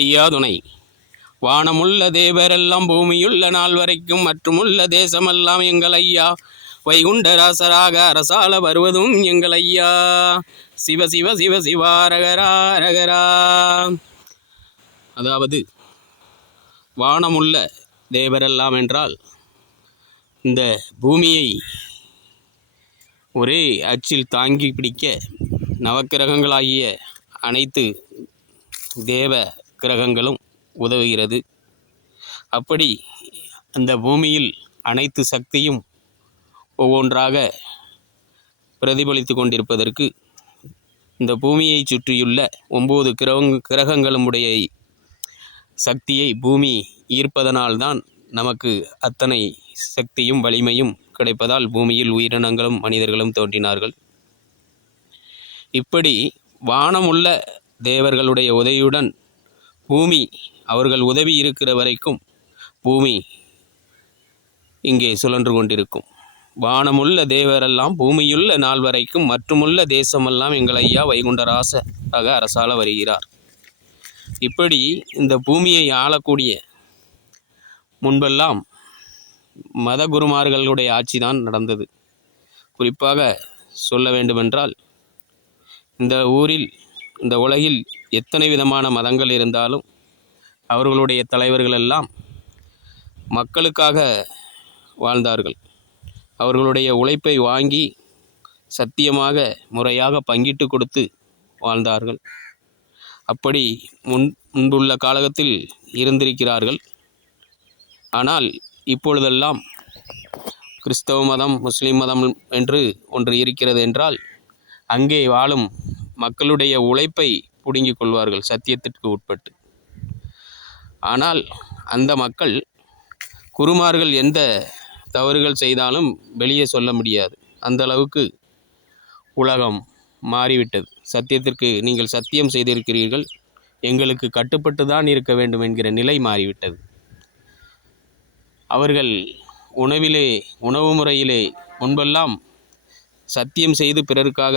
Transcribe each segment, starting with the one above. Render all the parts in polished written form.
ஐயா துணை. வானமுள்ள தேவரெல்லாம் பூமியுள்ள நாள் வரைக்கும் மற்றுமுள்ள தேசமெல்லாம் எங்கள் ஐயா வைகுண்டராசராக அரசால வருவதும் எங்கள் ஐயா. சிவ சிவ சிவ சிவா ரகரா ரகரா. அதாவது வானமுள்ள தேவரெல்லாம் என்றால் இந்த பூமியை ஒரே அச்சில் தாங்கி பிடிக்க நவக்கிரகங்களாகிய அனைத்து தேவ கிரகங்களும் உதவுகிறது. அப்படி அந்த பூமியில் அனைத்து சக்தியும் ஒவ்வொன்றாக பிரதிபலித்து கொண்டிருப்பதற்கு இந்த பூமியை சுற்றியுள்ள 9 கிரகங்களும் உடைய சக்தியை பூமி ஈர்ப்பதனால்தான் நமக்கு அத்தனை சக்தியும் வலிமையும் கிடைப்பதால் பூமியில் உயிரினங்களும் மனிதர்களும் தோன்றினார்கள். இப்படி வானமுள்ள தேவர்களுடைய உதவியுடன் பூமி அவர்கள் உதவி இருக்கிற வரைக்கும் பூமி இங்கே சுழன்று கொண்டிருக்கும். வானமுள்ள தேவரெல்லாம் பூமியுள்ள நாள் வரைக்கும் மற்றுமுள்ள தேசமெல்லாம் எங்கள் ஐயா வைகுண்டராசராக அரசால வருகிறார். இப்படி இந்த பூமியை ஆளக்கூடிய முன்பெல்லாம் மத குருமார்களுடைய ஆட்சிதான் நடந்தது. குறிப்பாக சொல்ல வேண்டுமென்றால் இந்த ஊரில் இந்த உலகில் எத்தனை விதமான மதங்கள் இருந்தாலும் அவர்களுடைய தலைவர்கள் எல்லாம் மக்களுக்காக வாழ்ந்தார்கள். அவர்களுடைய உழைப்பை வாங்கி சத்தியமாக முறையாக பங்கிட்டு கொடுத்து வாழ்ந்தார்கள். அப்படி முன்புள்ள காலகத்தில் இருந்திருக்கிறார்கள். ஆனால் இப்பொழுதெல்லாம் கிறிஸ்தவ மதம் முஸ்லீம் மதம் என்று ஒன்று இருக்கிறது என்றால் அங்கே வாழும் மக்களுடைய உழைப்பை பிடுங்கிக் கொள்வார்கள் சத்தியத்திற்கு உட்பட்டு. ஆனால் அந்த மக்கள் குருமார்கள் எந்த தவறுகள் செய்தாலும் வெளியே சொல்ல முடியாது. அந்த அளவுக்கு உலகம் மாறிவிட்டது. சத்தியத்திற்கு நீங்கள் சத்தியம் செய்திருக்கிறீர்கள், எங்களுக்கு கட்டுப்பட்டு தான் இருக்க வேண்டும் என்கிற நிலை மாறிவிட்டது. அவர்கள் உணவு முறையிலே முன்பெல்லாம் சத்தியம் செய்து பிறருக்காக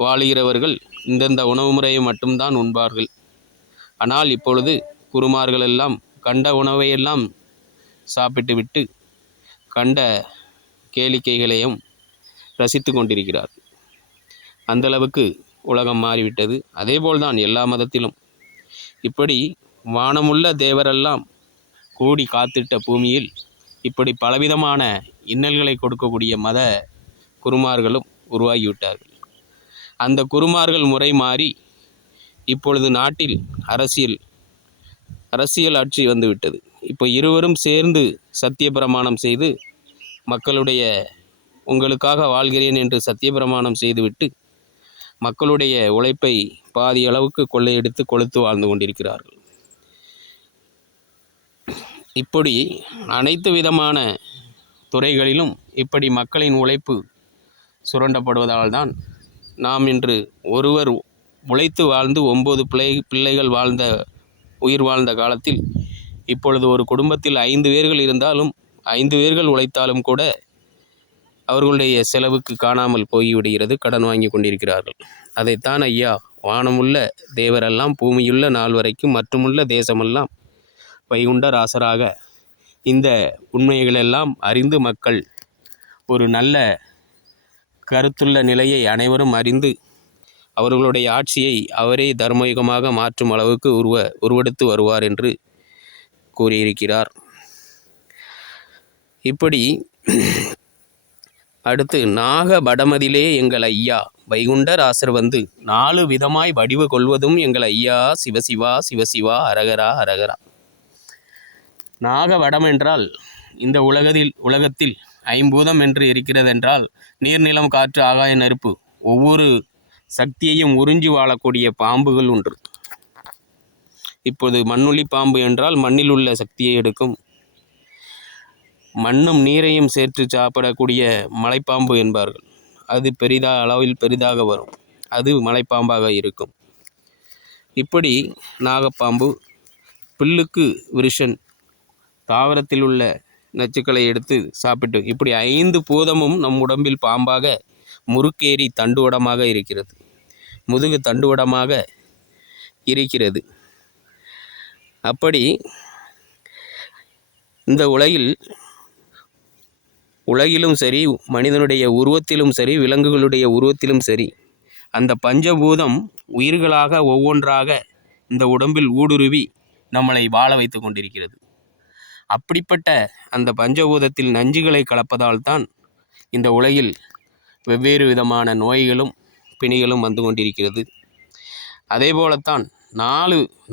வாழுகிறவர்கள் இந்தந்த உணவு முறையை மட்டும்தான் உண்பார்கள். ஆனால் இப்பொழுது குருமார்கள் எல்லாம் கண்ட உணவையெல்லாம் சாப்பிட்டு விட்டு கண்ட கேளிக்கைகளையும் ரசித்து கொண்டிருக்கிறார்கள். அந்தளவுக்கு உலகம் மாறிவிட்டது. அதேபோல்தான் எல்லா மதத்திலும். இப்படி வானமுள்ள தேவரெல்லாம் கூடி காத்திட்ட பூமியில் இப்படி பலவிதமான இன்னல்களை கொடுக்கக்கூடிய மத குருமார்களும் உருவாகிவிட்டார்கள். அந்த குருமார்கள் முறை மாறி இப்பொழுது நாட்டில் அரசியல் ஆட்சி வந்துவிட்டது. இப்போ இருவரும் சேர்ந்து சத்திய பிரமாணம் செய்து மக்களுடைய உங்களுக்காக வாழ்கிறேன் என்று சத்திய பிரமாணம் செய்துவிட்டு மக்களுடைய உழைப்பை பாதி அளவுக்கு கொள்ளையெடுத்து கொளுத்து வாழ்ந்து கொண்டிருக்கிறார்கள். இப்படி அனைத்து விதமான துறைகளிலும் இப்படி மக்களின் உழைப்பு சுரண்டப்படுவதால் தான் நாம் இன்று ஒருவர் உழைத்து வாழ்ந்து 9 பிள்ளைகள் உயிர் வாழ்ந்த காலத்தில் இப்பொழுது ஒரு குடும்பத்தில் 5 பேர்கள் இருந்தாலும் 5 பேர்கள் உழைத்தாலும் கூட அவர்களுடைய செலவுக்கு காணாமல் போய்விடுகிறது. கடன் வாங்கி கொண்டிருக்கிறார்கள். அதைத்தான் ஐயா வானமுள்ள தேவரெல்லாம் பூமியுள்ள நாள் வரைக்கும் மற்றுமுள்ள தேசமெல்லாம் வைகுண்டராசராக இந்த உண்மைகளெல்லாம் அறிந்து மக்கள் ஒரு நல்ல கருத்துள்ள நிலையை அனைவரும் அறிந்து அவர்களுடைய ஆட்சியை அவரே தர்மயுகமாக மாற்றும் அளவுக்கு உருவெடுத்து வருவார் என்று கூறியிருக்கிறார். இப்படி அடுத்து நாக வடமதிலே எங்கள் ஐயா வைகுண்டராசர் வந்து 4 விதமாய் வடிவு கொள்வதும் எங்கள் ஐயா சிவசிவா சிவசிவா அரகரா அரகரா. நாக வடம் என்றால் இந்த உலகத்தில் ஐம்பூதம் என்று இருக்கிறதென்றால் நீர் நிலம் காற்று ஆகாய நெருப்பு ஒவ்வொரு சக்தியையும் உறிஞ்சி வாழக்கூடிய பாம்புகள் ஒன்று. இப்போது மண்ணுளி பாம்பு என்றால் மண்ணில் உள்ள சக்தியை எடுக்கும். மண்ணும் நீரையும் சேர்த்து சாப்பிடக்கூடிய மலைப்பாம்பு என்பார்கள். அது அளவில் பெரிதாக வரும். அது மலைப்பாம்பாக இருக்கும். இப்படி நாகப்பாம்பு, பில்லுக்கு விருஷன் தாவரத்தில் உள்ள நச்சுக்களை எடுத்து சாப்பிட்டு இப்படி 5 பூதமும் நம் உடம்பில் பாம்பாக முறுக்கேறி தண்டுவடமாக இருக்கிறது. முதுகு தண்டுவடமாக இருக்கிறது. அப்படி இந்த உலகிலும் சரி, மனிதனுடைய உருவத்திலும் சரி, விலங்குகளுடைய உருவத்திலும் சரி, அந்த பஞ்சபூதம் உயிர்களாக ஒவ்வொன்றாக இந்த உடம்பில் ஊடுருவி நம்மளை வாழ வைத்து கொண்டிருக்கிறது. அப்படிப்பட்ட அந்த பஞ்சபூதத்தில் நஞ்சுகளை கலப்பதால் தான் இந்த உலகில் வெவ்வேறு விதமான நோய்களும் பிணிகளும் வந்து கொண்டிருக்கிறது. அதே போலத்தான்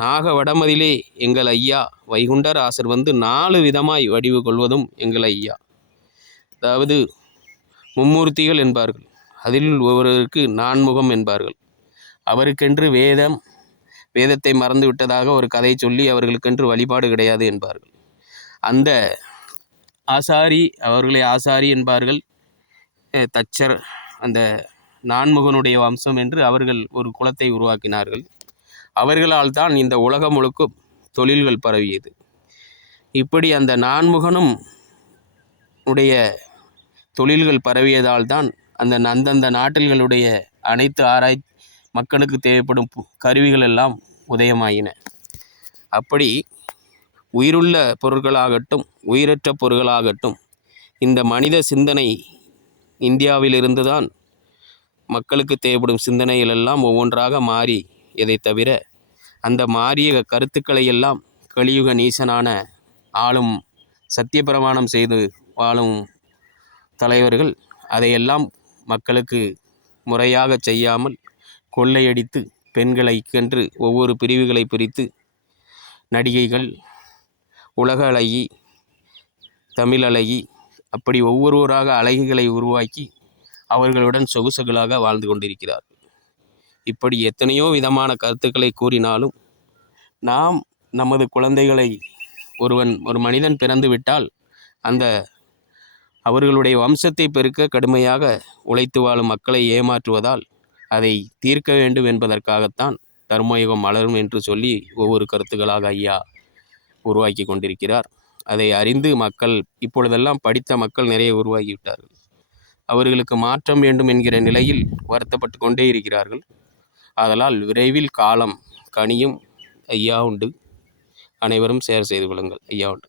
நாக வடமதிலே எங்கள் ஐயா வைகுண்டராசர் வந்து 4 விதமாய் வடிவு கொள்வதும் எங்கள் ஐயா. அதாவது மும்மூர்த்திகள் என்பார்கள், அதில் ஒருவருக்கு 4 முகம் என்பார்கள். அவருக்கென்று வேதத்தை மறந்து விட்டதாக ஒரு கதை சொல்லி அவர்களுக்கென்று வழிபாடு கிடையாது என்பார்கள். அந்த அவர்களை ஆசாரி என்பார்கள். தச்சர் அந்த நான்முகனுடைய வம்சம் என்று அவர்கள் ஒரு குலத்தை உருவாக்கினார்கள். அவர்களால் தான் இந்த உலகம் முழுக்க தொழில்கள் பரவியது. இப்படி அந்த நான்முகனும் உடைய தொழில்கள் பரவியதால் தான் அந்தந்த நாட்டில்களுடைய அனைத்து மக்களுக்கு தேவைப்படும் கருவிகள் எல்லாம் உதயமாயின. அப்படி உயிருள்ள பொருட்களாகட்டும் உயிரற்ற பொருட்களாகட்டும் இந்த மனித சிந்தனை இந்தியாவிலிருந்து தான் மக்களுக்கு தேவைப்படும் சிந்தனைகள் எல்லாம் ஒவ்வொன்றாக மாறி, எதை தவிர அந்த மாறிய கருத்துக்களை எல்லாம் கலியுக நீசனான ஆளும் சத்தியப்பிரமாணம் செய்து வாழும் தலைவர்கள் அதையெல்லாம் மக்களுக்கு முறையாக செய்யாமல் கொள்ளையடித்து பெண்களைக்கென்று ஒவ்வொரு பிரிவுகளை பிரித்து நடிகைகள், உலக அழகி, தமிழ் அழகி, அப்படி ஒவ்வொருவராக அழகிகளை உருவாக்கி அவர்களுடன் சொகுசுகளாக வாழ்ந்து கொண்டிருக்கிறார். இப்படி எத்தனையோ விதமான கருத்துக்களை கூறினாலும் நாம் நமது குழந்தைகளை ஒரு மனிதன் பிறந்து விட்டால் அவர்களுடைய வம்சத்தை பெருக்க கடுமையாக உழைத்து வாழும் மக்களை ஏமாற்றுவதால் அதை தீர்க்க வேண்டும் என்பதற்காகத்தான் தர்மயுகம் மலரும் என்று சொல்லி ஒவ்வொரு கருத்துக்களாக ஐயா உருவாக்கி கொண்டிருக்கிறார். அதை அறிந்து மக்கள் இப்பொழுதெல்லாம் படித்த மக்கள் நிறைய உருவாகிவிட்டார்கள். அவர்களுக்கு மாற்றம் வேண்டும் என்கிற நிலையில் வருத்தப்பட்டு கொண்டே இருக்கிறார்கள். ஆதலால் விரைவில் காலம் கனியும். ஐயா உண்டு. அனைவரும் ஷேர் செய்து கொள்ளுங்கள். ஐயா உண்டு.